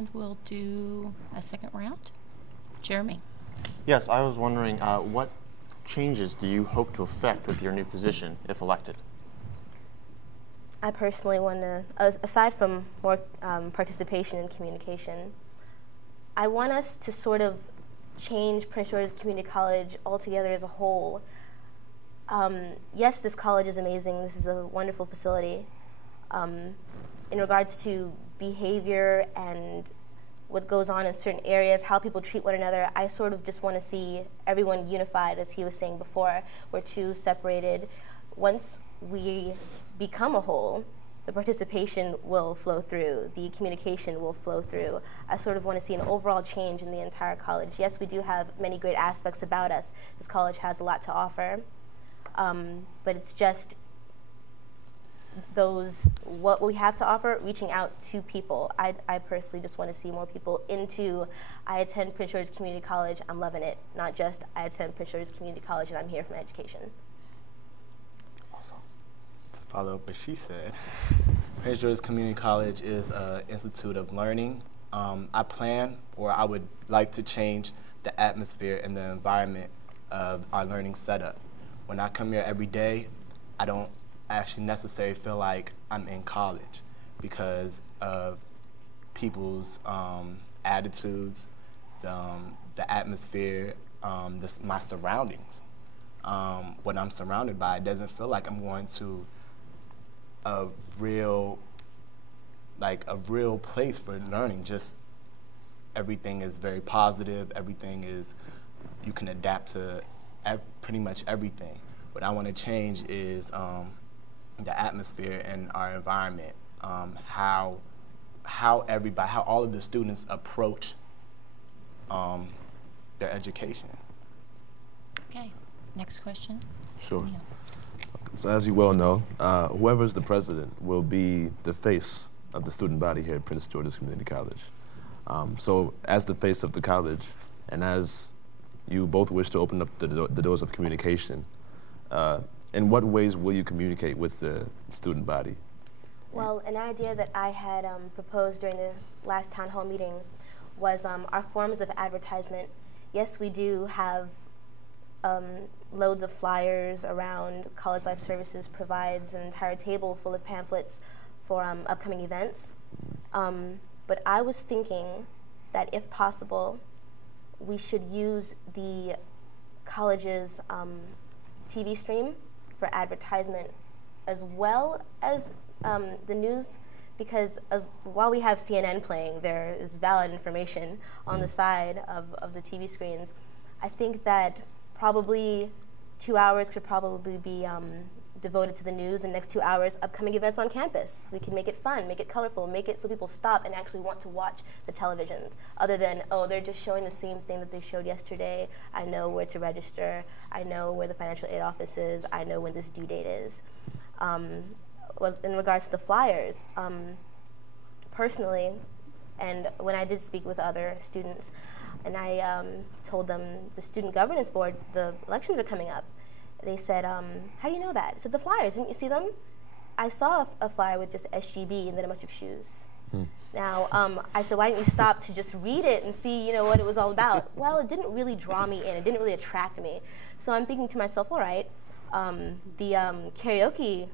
and we'll do a second round. Jeremy. Yes, I was wondering, what changes do you hope to effect with your new position if elected? I personally want to, aside from more participation and communication, I want us to sort of change Prince George's Community College altogether as a whole. Yes, this college is amazing. This is a wonderful facility. In regards to behavior and what goes on in certain areas, how people treat one another, I sort of just want to see everyone unified, as he was saying before. We're too separated. Once we become a whole, the participation will flow through, the communication will flow through. I sort of want to see an overall change in the entire college. Yes, we do have many great aspects about us. This college has a lot to offer, but it's just what we have to offer, reaching out to people. I personally just want to see more people into, I attend Prince George's Community College, I'm loving it, not just I attend Prince George's Community College and I'm here for my education. To follow up what she said, Prince George's Community College is an institute of learning. I would like to change the atmosphere and the environment of our learning setup. When I come here every day, I don't actually necessarily feel like I'm in college because of people's attitudes, the atmosphere, my surroundings. What I'm surrounded by, it doesn't feel like I'm going to a real place for learning. Just everything is very positive. Everything is, you can adapt to pretty much everything. What I want to change is the atmosphere and our environment, how all of the students approach their education. Okay, next question. Sure. Neil. So as you well know, whoever is the president will be the face of the student body here at Prince George's Community College. So as the face of the college, and as you both wish to open up the doors of communication, in what ways will you communicate with the student body? Well, an idea that I had proposed during the last town hall meeting was our forms of advertisement. Yes, we do have loads of flyers around. College Life Services provides an entire table full of pamphlets for upcoming events. But I was thinking that if possible, we should use the college's TV stream for advertisement as well as the news, because while we have CNN playing, there is valid information on the side of the TV screens. I think that probably 2 hours could probably be devoted to the news, and the next 2 hours, upcoming events on campus. We can make it fun, make it colorful, make it so people stop and actually want to watch the televisions, other than, oh, they're just showing the same thing that they showed yesterday. I know where to register. I know where the financial aid office is. I know when this due date is. Well, in regards to the flyers, personally, and when I did speak with other students, and I told them the student governance board, the elections are coming up. They said, how do you know that? I said, the flyers, didn't you see them? I saw a flyer with just SGB and then a bunch of shoes. Now, I said, why didn't you stop to just read it and see, what it was all about? Well, it didn't really draw me in. It didn't really attract me. So I'm thinking to myself, all right, the karaoke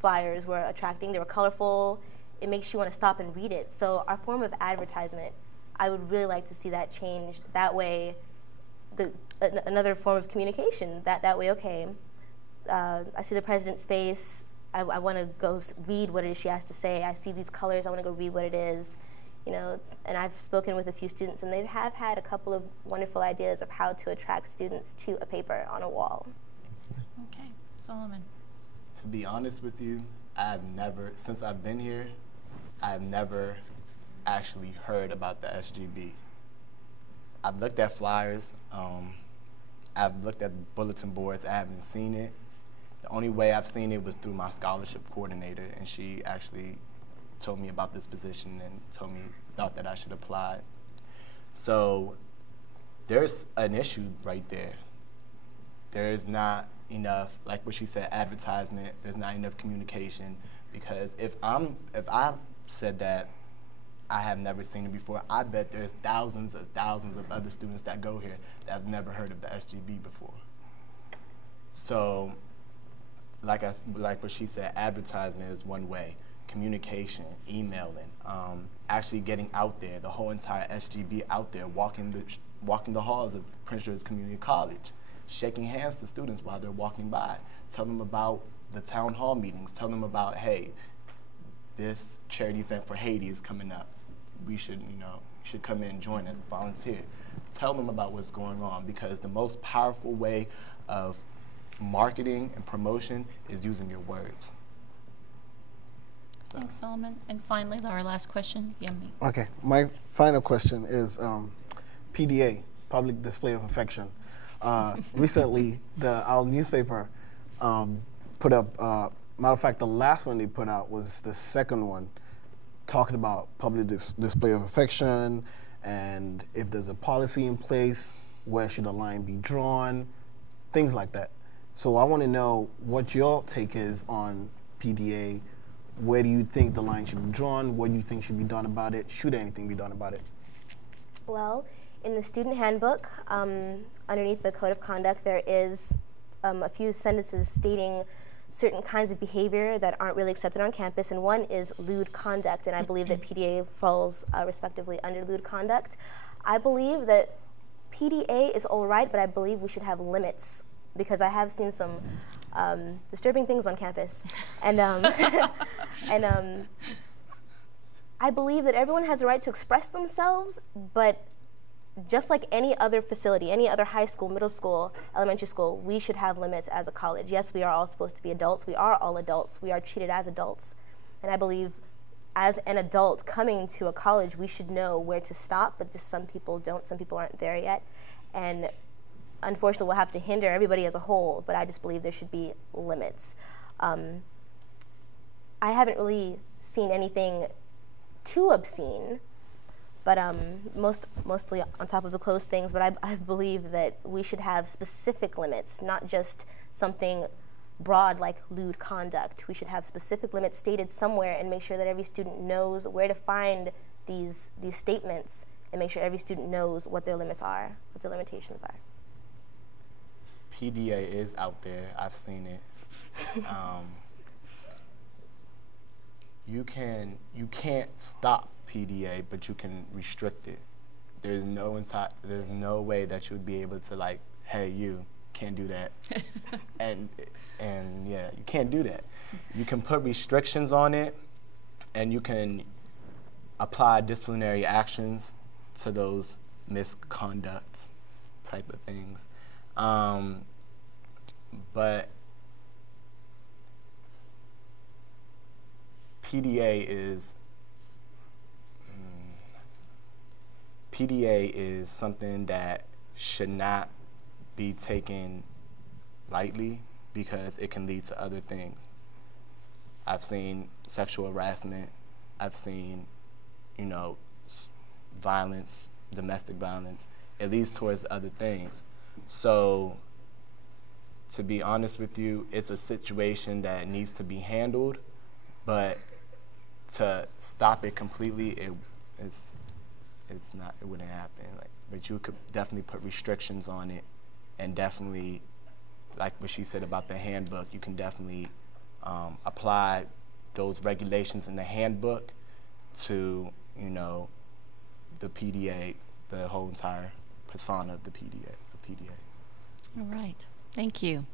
flyers were attracting. They were colorful. It makes you want to stop and read it. So our form of advertisement, I would really like to see that changed. That way, another form of communication. That way, okay, I see the president's face. I want to go read what it is she has to say. I see these colors. I want to go read what it is. And I've spoken with a few students, and they have had a couple of wonderful ideas of how to attract students to a paper on a wall. Okay, Solomon. To be honest with you, since I've been here, I've never actually heard about the SGB. I've looked at flyers, I've looked at bulletin boards, I haven't seen it. The only way I've seen it was through my scholarship coordinator, and she actually told me about this position and thought that I should apply. So there's an issue right there. There's not enough, like what she said, advertisement, there's not enough communication, because if I said that I have never seen it before. I bet there's thousands of other students that go here that have never heard of the SGB before. So, like what she said, advertisement is one way. Communication, emailing, actually getting out there, the whole entire SGB out there, walking the halls of Prince George's Community College, shaking hands to students while they're walking by, tell them about the town hall meetings, tell them about, hey, this charity event for Haiti is coming up. We should, should come in and join us, volunteer. Tell them about what's going on, because the most powerful way of marketing and promotion is using your words. So. Thanks, Solomon. And finally, our last question, Yemi. Okay, my final question is PDA, Public Display of Affection. Recently, our newspaper put up, matter of fact, the last one they put out was the second one, talking about public display of affection, and if there's a policy in place, where should the line be drawn, things like that. So I want to know what your take is on PDA. Where do you think the line should be drawn? What do you think should be done about it? Should anything be done about it? Well, in the student handbook, underneath the code of conduct, there is a few sentences stating certain kinds of behavior that aren't really accepted on campus, and one is lewd conduct, and I believe that PDA falls respectively under lewd conduct. I believe that PDA is all right, but I believe we should have limits, because I have seen some disturbing things on campus, and I believe that everyone has the right to express themselves, but just like any other facility, any other high school, middle school, elementary school, we should have limits as a college. Yes, we are all supposed to be adults. We are all adults. We are treated as adults. And I believe as an adult coming to a college, we should know where to stop, but just some people don't. Some people aren't there yet. And unfortunately, we'll have to hinder everybody as a whole, but I just believe there should be limits. I haven't really seen anything too obscene, but mostly on top of the closed things, but I believe that we should have specific limits, not just something broad like lewd conduct. We should have specific limits stated somewhere and make sure that every student knows where to find these statements, and make sure every student knows what their limits are, what their limitations are. PDA is out there. I've seen it. You can't stop PDA, but you can restrict it. There's no way that you would be able to, like, hey, you can't do that, and yeah, you can't do that. You can put restrictions on it, and you can apply disciplinary actions to those misconducts type of things. But PDA is something that should not be taken lightly, because it can lead to other things. I've seen sexual harassment. I've seen, violence, domestic violence. It leads towards other things. So, to be honest with you, it's a situation that needs to be handled, but to stop it completely, it wouldn't happen. But you could definitely put restrictions on it, and definitely, like what she said about the handbook, you can definitely apply those regulations in the handbook to, the PDA, the whole entire persona of the PDA. All right. Thank you.